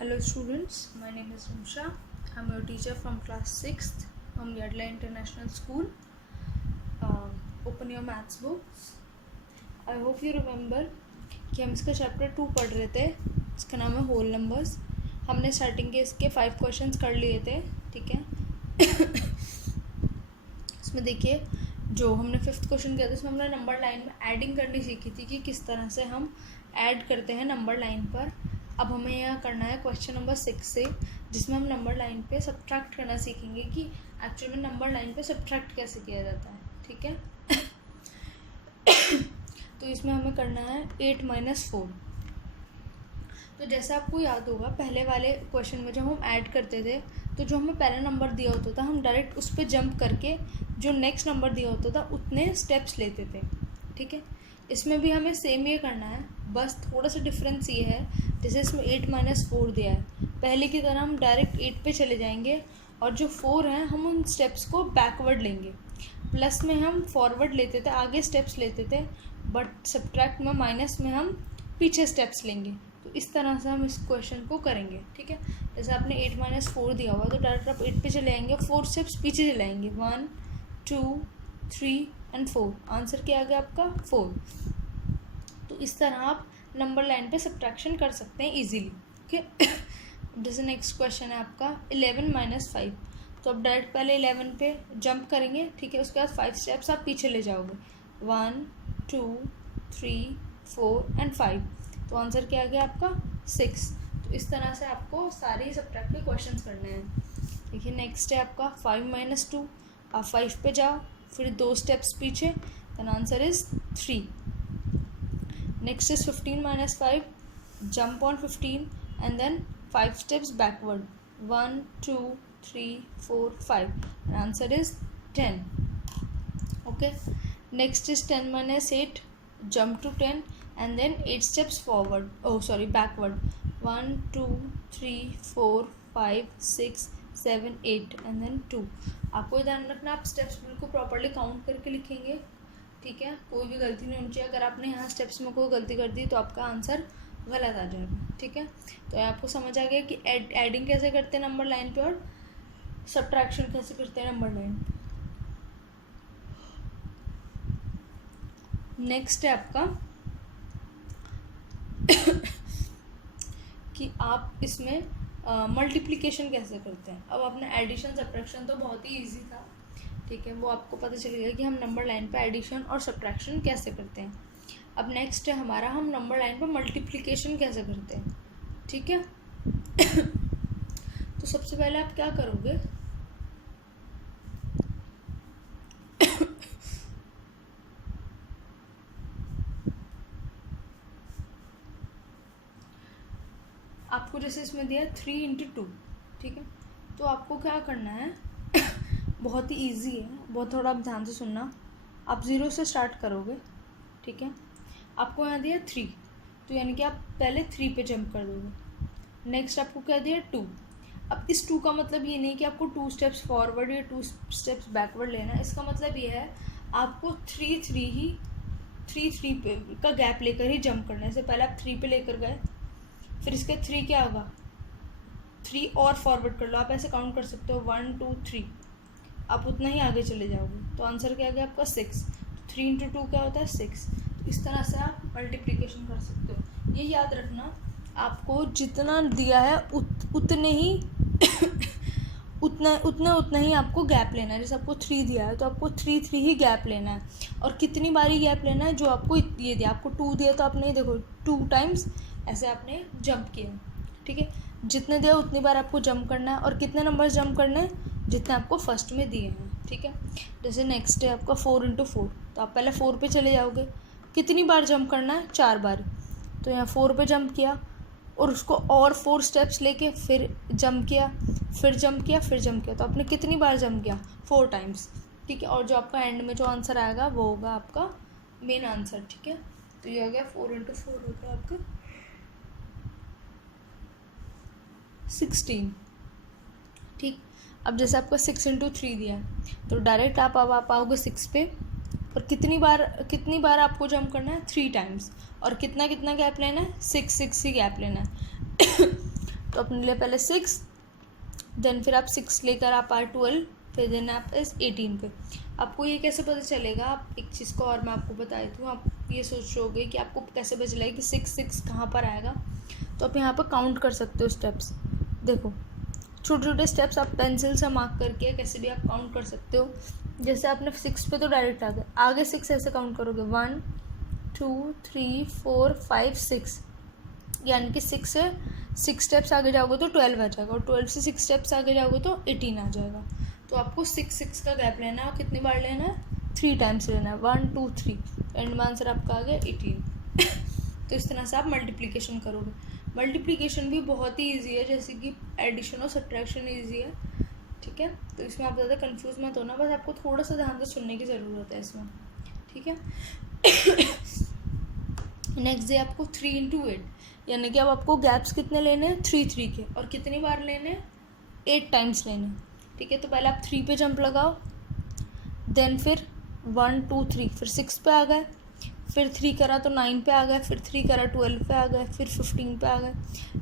Hello students, my name is Rumsha. I'm your teacher from class 6th from Yadla International School. Open your maths books. I hope you remember कि हम इसका chapter 2 पढ़ रहे थे. इसका नाम है होल नंबर्स. हमने स्टार्टिंग के इसके 5 क्वेश्चंस कर लिए थे. ठीक है. इसमें देखिए जो हमने 5th क्वेश्चन किया था इसमें हमने नंबर लाइन में एडिंग करनी सीखी थी कि किस तरह से हम ऐड करते हैं नंबर लाइन पर. अब हमें यहाँ करना है क्वेश्चन नंबर 6 से, जिसमें हम नंबर लाइन पे सब्ट्रैक्ट करना सीखेंगे कि एक्चुअल में नंबर लाइन पे सब्ट्रैक्ट कैसे किया जाता है. ठीक है. तो इसमें हमें करना है 8 - 4. तो जैसे आपको याद होगा पहले वाले क्वेश्चन में जब हम ऐड करते थे तो जो हमें पहला नंबर दिया होता था हम डायरेक्ट उस पर जंप करके जो नेक्स्ट नंबर दिया होता था उतने स्टेप्स लेते थे. ठीक है. इसमें भी हमें सेम ये करना है, बस थोड़ा सा डिफरेंस ये है जैसे इसमें 8 - 4 दिया है, पहले की तरह हम डायरेक्ट 8 पे चले जाएंगे और जो 4 हैं हम उन स्टेप्स को बैकवर्ड लेंगे. प्लस में हम फॉरवर्ड लेते थे, आगे स्टेप्स लेते थे, बट सब्ट्रैक्ट में माइनस में हम पीछे स्टेप्स लेंगे. तो इस तरह से हम इस क्वेश्चन को करेंगे. ठीक है. जैसे आपने 8 - 4 दिया हुआ तो डायरेक्ट आप 8 पे चले आएंगे, 4 स्टेप्स पीछे चले आएंगे. 1 2 3 एंड 4. आंसर क्या आ गया आपका 4. तो इस तरह आप नंबर लाइन पे सब्ट्रैक्शन कर सकते हैं इजीली. ओके. जैसे नेक्स्ट क्वेश्चन है आपका 11 - 5. तो आप डायरेक्ट पहले 11 पे जंप करेंगे. ठीक है. उसके बाद 5 स्टेप्स आप पीछे ले जाओगे. 1 2 3 4 एंड 5. तो आंसर क्या आ गया आपका 6. तो इस तरह से आपको सारे सब्ट्रैक्ट के क्वेश्चन करने हैं. देखिए नेक्स्ट है आपका 5 - 2. आप 5 पे जाओ, फिर 2 स्टेप्स पीछे, then answer is 3. Next is 15 - 5. Jump on 15 and then 5 steps backward. 1 2 3 4 5. And answer is 10. Okay. Next is 10 - 8. Jump to 10 and then 8 steps forward. Backward. 1 2 3 4 5 6 7 8 and then 2. आपको ध्यान रखना आप स्टेप्स बिल्कुल प्रॉपर्ली काउंट करके लिखेंगे. ठीक है. कोई भी गलती नहीं होनी चाहिए. अगर आपने यहाँ स्टेप्स में कोई गलती कर दी तो आपका आंसर गलत आ जाएगा. ठीक है. तो आपको समझ आ गया कि एडिंग कैसे करते हैं नंबर लाइन पे और सब्ट्रैक्शन कैसे करते हैं नंबर लाइन पे. नेक्स्ट है आपका कि आप इसमें मल्टीप्लिकेशन कैसे करते हैं. अब अपना एडिशन सब्ट्रैक्शन तो बहुत ही ईजी था. ठीक है. वो आपको पता चलेगा कि हम नंबर लाइन पे एडिशन और सब्ट्रैक्शन कैसे करते हैं. अब नेक्स्ट है हमारा हम नंबर लाइन पे मल्टीप्लिकेशन कैसे करते हैं. ठीक है. तो सबसे पहले आप क्या करोगे, आपको जैसे इसमें दिया 3 × 2. ठीक है. तो आपको क्या करना है, बहुत ही इजी है, बहुत थोड़ा आप ध्यान से सुनना. आप 0 से स्टार्ट करोगे. ठीक है. आपको यहाँ दिया 3, तो यानी कि आप पहले 3 पे जंप कर दोगे. नेक्स्ट आपको क्या दिया 2. अब इस 2 का मतलब ये नहीं कि आपको 2 स्टेप्स फॉरवर्ड या 2 स्टेप्स बैकवर्ड लेना है. इसका मतलब ये है आपको 3 पे का गैप लेकर ही जंप करना है. इससे पहले आप 3 पे लेकर गए, फिर इसके 3 क्या होगा 3 और फॉरवर्ड कर लो. आप ऐसे काउंट कर सकते हो 1 2 3. आप उतना ही आगे चले जाओगे. तो आंसर क्या आ गया आपका 6. 3 × 2 क्या होता है 6. तो इस तरह से आप मल्टीप्लिकेशन कर सकते हो. ये याद रखना आपको जितना दिया है उतने ही उतना ही आपको गैप लेना है. जैसे आपको 3 दिया है तो आपको 3 ही गैप लेना है. और कितनी बारी गैप लेना है, जो आपको ये दिया, आपको 2 दिया तो आपने देखो 2 टाइम्स ऐसे आपने जंप किया. ठीक है. जितने दिया उतनी बार आपको जंप करना है. और कितने नंबर जंप करना है, जितने आपको फर्स्ट में दिए हैं. ठीक है. जैसे नेक्स्ट है आपका 4 × 4. तो आप पहले 4 पे चले जाओगे. कितनी बार जंप करना है, 4 बार. तो यहाँ 4 पे जंप किया और उसको और 4 स्टेप्स लेके फिर जंप किया, फिर जंप किया, फिर जंप किया. तो आपने कितनी बार जंप किया 4 टाइम्स. ठीक है. और जो आपका एंड में जो आंसर आएगा वो होगा आपका मेन आंसर. ठीक है. तो ये हो गया 4 × 4 होगा आपका 16. ठीक. अब जैसे आपका 6 × 3 दिया है तो डायरेक्ट आप आओगे 6 पे. और कितनी बार आपको जंप करना है 3 टाइम्स. और कितना गैप लेना है 6 ही गैप लेना है. तो अपने लिए पहले 6, देन फिर आप 6 लेकर आप आए 12, फिर देन आप इस 18 पे। आपको ये कैसे पता चलेगा, आप एक चीज़ को और मैं आपको बता देती हूँ। आप ये सोच रहे होगे कि आपको कैसे पता चलेगा कि 6 कहाँ पर आएगा। तो आप यहाँ पर काउंट कर सकते हो स्टेप्स। देखो छोटे छोटे स्टेप्स आप पेंसिल से मार्क करके कैसे भी आप काउंट कर सकते हो। जैसे आपने 6 पे तो डायरेक्ट आ गए, आगे 6 ऐसे काउंट करोगे 1 2 3 4 5 6, यानी कि 6 से 6 स्टेप्स आगे जाओगे तो 12 आ जाएगा, और 12 से 6 स्टेप्स आगे जाओगे तो 18 आ जाएगा। तो आपको 6 का गैप लेना है, और कितनी बार लेना है, 3 टाइम्स लेना है, 1 2 3, एंड में आंसर आपका आ गया 18। तो इस तरह से आप मल्टीप्लिकेशन करोगे। मल्टीप्लिकेशन भी बहुत ही ईजी है, जैसे कि एडिशन और सब्ट्रैक्शन ईजी है, ठीक है। तो इसमें आप ज़्यादा कंफ्यूज मत होना, बस आपको थोड़ा सा ध्यान से सुनने की ज़रूरत है इसमें, ठीक है। नेक्स्ट है आपको 3 इंटू 8, यानी कि अब आपको गैप्स कितने लेने हैं, 3 के, और कितनी बार लेने हैं, 8 टाइम्स लेने हैं, ठीक है। तो पहले आप 3 पे जंप लगाओ, देन फिर 1 2 3, फिर 6 पे आ गए, फिर 3 करा तो 9 पे आ गए, फिर 3 करा 12 पे आ गए, फिर 15 पे आ गए।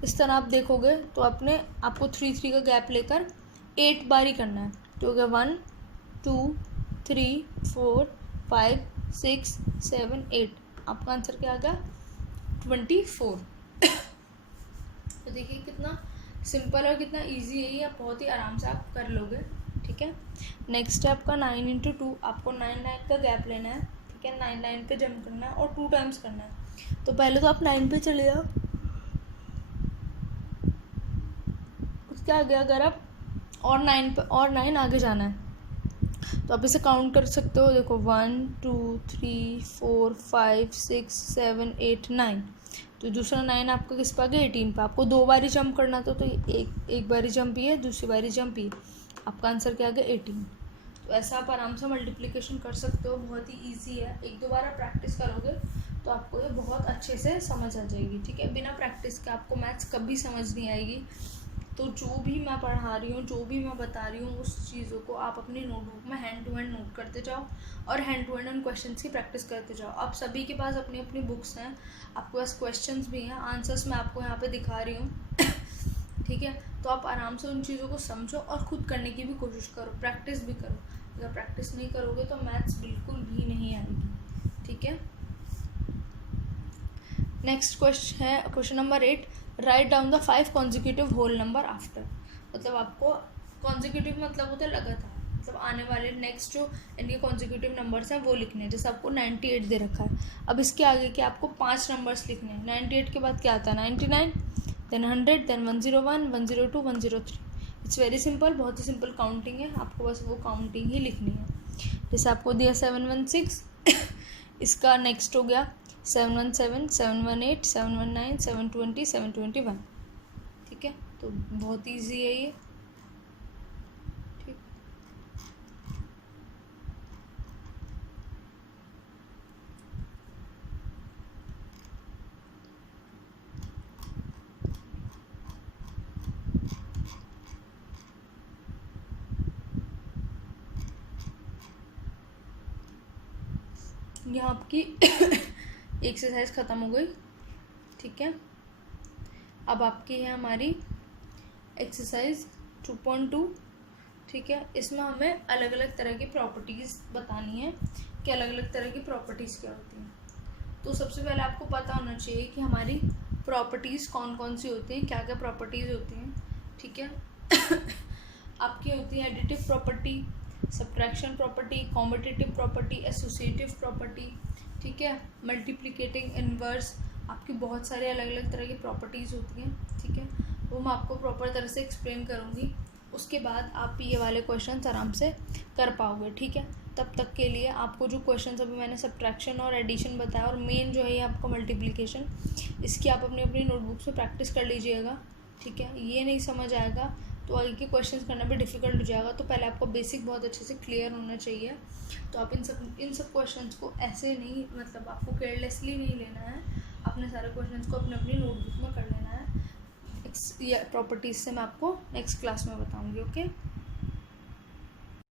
इस तरह आप देखोगे तो आपको 3 का गैप लेकर 8 बार ही करना है। तो हो गया 1 2 3 4 5 6 7 8, आपका आंसर क्या आ गया 24। तो देखिए कितना सिंपल और कितना इजी है ये, आप बहुत ही आराम से आप कर लोगे, ठीक है। नेक्स्ट है आपका 9 इंटू 2, आपको 9 का गैप लेना है, ठीक है। 9 पे जंप करना है और 2 टाइम्स करना है। तो पहले तो आप 9 पे चले जाओ, उसके आगे अगर आप और 9 आगे जाना है तो आप इसे काउंट कर सकते हो। देखो 1 2 3 4 5 6 7 8 9, तो दूसरा 9 आपका किस पे आ गया, 18 पे। आपको 2 बारी जंप करना था, तो एक बारी जंप ही है, दूसरी बारी जंप ही, आपका आंसर क्या आ गया 18। तो ऐसा आप आराम से मल्टीप्लिकेशन कर सकते हो, बहुत ही ईजी है। एक दो बार आप प्रैक्टिस करोगे तो आपको ये बहुत अच्छे से समझ आ जाएगी, ठीक है। बिना प्रैक्टिस के आपको मैथ्स कभी समझ नहीं आएगी। तो जो भी मैं पढ़ा रही हूँ, जो भी मैं बता रही हूँ, उस चीज़ों को आप अपनी नोटबुक में हैंड टू हैंड नोट करते जाओ, और हैंड टू हैंड उन क्वेश्चंस की प्रैक्टिस करते जाओ। आप सभी के पास अपनी अपनी बुक्स हैं, आपके पास क्वेश्चंस भी हैं, आंसर्स मैं आपको यहाँ पे दिखा रही हूँ, ठीक है। तो आप आराम से उन चीज़ों को समझो और खुद करने की भी कोशिश करो, प्रैक्टिस भी करो। अगर प्रैक्टिस नहीं करोगे तो मैथ्स बिल्कुल भी नहीं आएगी, ठीक है। नेक्स्ट क्वेश्चन है question number 8, write down the 5 consecutive whole number after. मतलब आपको कॉन्जिक्यूटिव मतलब होता है लगातार, मतलब आने वाले नेक्स्ट जो इनके कॉन्जिक्यूटिव नंबर्स हैं वो लिखने हैं। जैसे आपको 98 दे रखा है, अब इसके आगे के आपको 5 नंबर्स लिखने हैं। 98 के बाद क्या आता है, 99, then 100, then 101, 102, 103। It's very simple, बहुत ही सिंपल काउंटिंग है, आपको बस वो काउंटिंग ही लिखनी है। जैसे आपको दिया 716, इसका नेक्स्ट हो गया 717, 718, 719, 720, 721, ठीक है। तो बहुत ईजी है ये, ठीक। यहाँ आपकी एक्सरसाइज ख़त्म हो गई, ठीक है। अब आपकी है हमारी एक्सरसाइज 2.2, ठीक है। इसमें हमें अलग अलग तरह की प्रॉपर्टीज़ बतानी है कि अलग अलग तरह की प्रॉपर्टीज़ क्या होती हैं। तो सबसे पहले आपको पता होना चाहिए कि हमारी प्रॉपर्टीज़ कौन कौन सी होती हैं, क्या क्या प्रॉपर्टीज़ होती हैं, ठीक है। आपकी होती है additive property, subtraction property, competitive property, associative property, ठीक है, मल्टीप्लिकेटिंग, इन्वर्स। आपकी बहुत सारे अलग अलग तरह की प्रॉपर्टीज़ होती हैं, ठीक है। वो मैं आपको प्रॉपर तरह से एक्सप्लेन करूँगी, उसके बाद आप ये वाले क्वेश्चंस आराम से कर पाओगे, ठीक है। तब तक के लिए आपको जो क्वेश्चंस अभी मैंने सब्ट्रैक्शन और एडिशन बताया, और मेन जो है ये आपका मल्टीप्लिकेशन, इसकी आप अपनी अपनी नोटबुक में प्रैक्टिस कर लीजिएगा, ठीक है। ये नहीं समझ आएगा तो आगे के क्वेश्चंस करना भी डिफ़िकल्ट हो जाएगा। तो पहले आपको बेसिक बहुत अच्छे से क्लियर होना चाहिए। तो आप इन सब क्वेश्चंस को ऐसे नहीं, मतलब आपको केयरलेसली नहीं लेना है, अपने सारे क्वेश्चंस को अपनी अपनी नोटबुक में कर लेना है। प्रॉपर्टीज़ से मैं आपको नेक्स्ट क्लास में बताऊंगी, ओके।